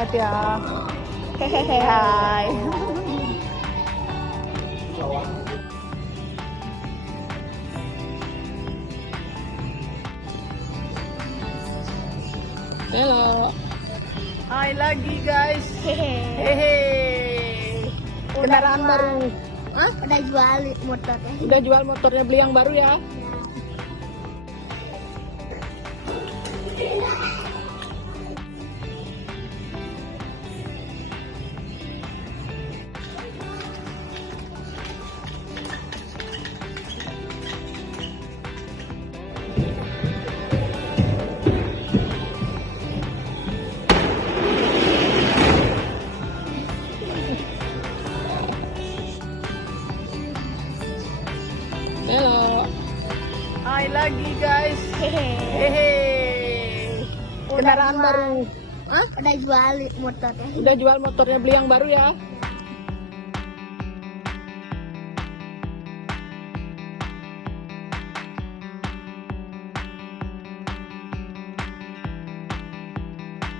Hati ya. Hehehe, hai. Halo. Hai lagi guys. Hehehe. Kendaraan baru. Hah? Udah jual motornya. Udah jual motornya, beli yang baru ya. Halo. Hai lagi guys. Hehehe. Kendaraan baru. Hah? Udah jual motornya. Udah jual motornya, beli yang baru ya.